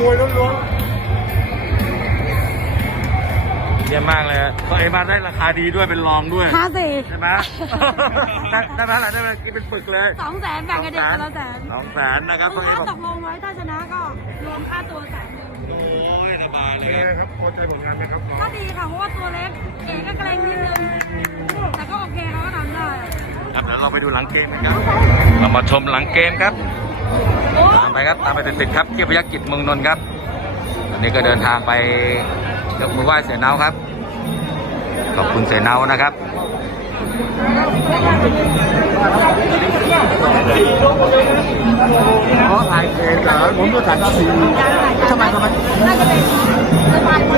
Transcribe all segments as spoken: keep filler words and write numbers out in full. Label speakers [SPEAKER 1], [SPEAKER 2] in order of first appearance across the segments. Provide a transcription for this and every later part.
[SPEAKER 1] วยล้วน
[SPEAKER 2] เยี่ยมมากเลยตัวเองมาได้ราคาดีด้วยเป็นรองด้วย
[SPEAKER 3] ห้าสิบ
[SPEAKER 2] ใช่ไหมได้ได้ไหมล่ะได้ไหมกินเป็นปึกเลย
[SPEAKER 3] สองแสนแบ่งกันเด็กคนละแสน
[SPEAKER 2] สองแสนนะครับ
[SPEAKER 3] ลู
[SPEAKER 2] ตัว
[SPEAKER 3] ก
[SPEAKER 2] เอ
[SPEAKER 3] ค้าง
[SPEAKER 2] บอก
[SPEAKER 3] ตกลงไว้ถ้าชนะก็รวมค่าตัวแสนหนึ่ง
[SPEAKER 2] โอ้ยสบาย
[SPEAKER 1] ๆ
[SPEAKER 2] เล
[SPEAKER 1] เป็น
[SPEAKER 2] ย
[SPEAKER 1] ไงครับพอใจผลงานไหมครับน้อง
[SPEAKER 3] ก็ดีค่ะเพราะว่าตัวเล็กเอ๋ก็เกรงนิดนึงแต่ก็โอเคเขาก็ทำได้
[SPEAKER 2] ครับเดี๋ยวเราไปดูหลังเกมกันครับเรามาชมหลังเกมครับตามไปครับตามไปติดๆครับเกียรติพยัคฆ์กิจเมืองนนท์ครับวันนี้ก็เดินทางไปยกมือไหว้เสนาครับขอบคุณเสนานะครับ
[SPEAKER 1] เพราะถ่ายเองเหรอผมก็ถ่ายสีทำไมทำไม
[SPEAKER 3] น่าจะเป็นสบายกว่า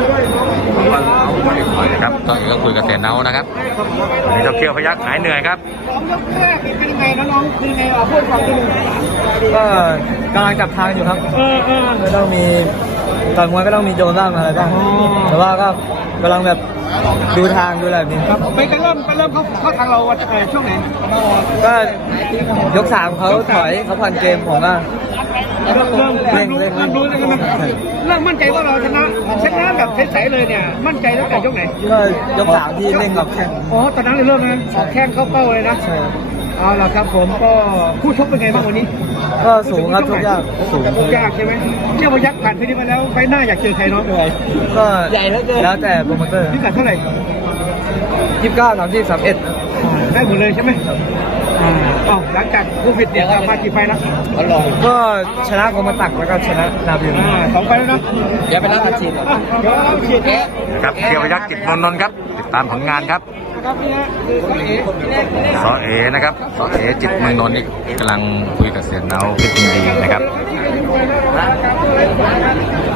[SPEAKER 2] ครับก็เอกก็คุยกับเสนานะครับวันนี้เจ้าเกียรติพยัคฆ์หายเหนื่อยครับ
[SPEAKER 1] สองยกแรกเป็นยังไงน้องๆคือยังไงอ่ะพูดความจริง
[SPEAKER 4] ก็กำลังจับทางอยู่ครับ
[SPEAKER 1] เออเออ
[SPEAKER 4] ก็ต้องมีต่อยมวยก็ต้องมีโดนบ้างอะไรบ้างแต่ว่าก็กำลังแบบดูทางดูอะไรแบบนี้ครับ
[SPEAKER 1] ไปกันเริ่มไปเริ่มเข้าเข้าทางเราวันช่วงไหน
[SPEAKER 4] ก็ยกสามเขาถอยเขาผ่อนเกมผมก็
[SPEAKER 1] เริ่มเริ่ม
[SPEAKER 4] เร่งเร่ง
[SPEAKER 1] เริ่มรู้แล้วใช่ไหมเริ่มมั่นใจว่าเราชนะชนะแบบใสๆเลยเนี่ยมั่นใจตั้งแต่ยกไหน
[SPEAKER 4] ก็ยกสามที่เร่งกับแข้ง
[SPEAKER 1] อ๋อตอนนั้นเลยเริ่มนะออกแข้งเข้าเป้าเลยนะ
[SPEAKER 4] ใช่
[SPEAKER 1] เอาล่ะครับผมก็คู่ชกเป็นไงบ้างวันนี้
[SPEAKER 4] ก็สูงครับทุกอย่างสูง
[SPEAKER 1] ชกยากใช่ไหมเที่ยวพยักผ่านไปนี้มาแล้วไฟหน้าอยากเจอใครน้องเอ่ย
[SPEAKER 4] ก็แล้วแต่โปรโมเตอร์
[SPEAKER 1] พิกัดเท่าไหร่
[SPEAKER 4] ยี่สิบเก้าสามสิบสามเอ็ด
[SPEAKER 1] ได้หมดเลยใช่ไหมอ่าอ๋อหลังจากโควิดเนี่ยมากี่ไฟแล้ว
[SPEAKER 4] ก็ชนะกรมตักแล้วก็ชนะนาบิว
[SPEAKER 1] อ่าสองไฟแล้วนะ
[SPEAKER 4] เดี๋ยวไปรับอาชีพ
[SPEAKER 1] อ่ะเดี๋ยวเราเชียร์แก
[SPEAKER 2] ครับเกียรติพยัคฆ์กิจเมืองนนท์ครับติดตามผลงานครับ
[SPEAKER 1] ครับนี่ฮะคือสองเอ๋
[SPEAKER 2] สอเอนะครับสอเอจิตเมืองนนท์นี่กำลังคุยกับเสียเนาเพชรยินดีนะครับ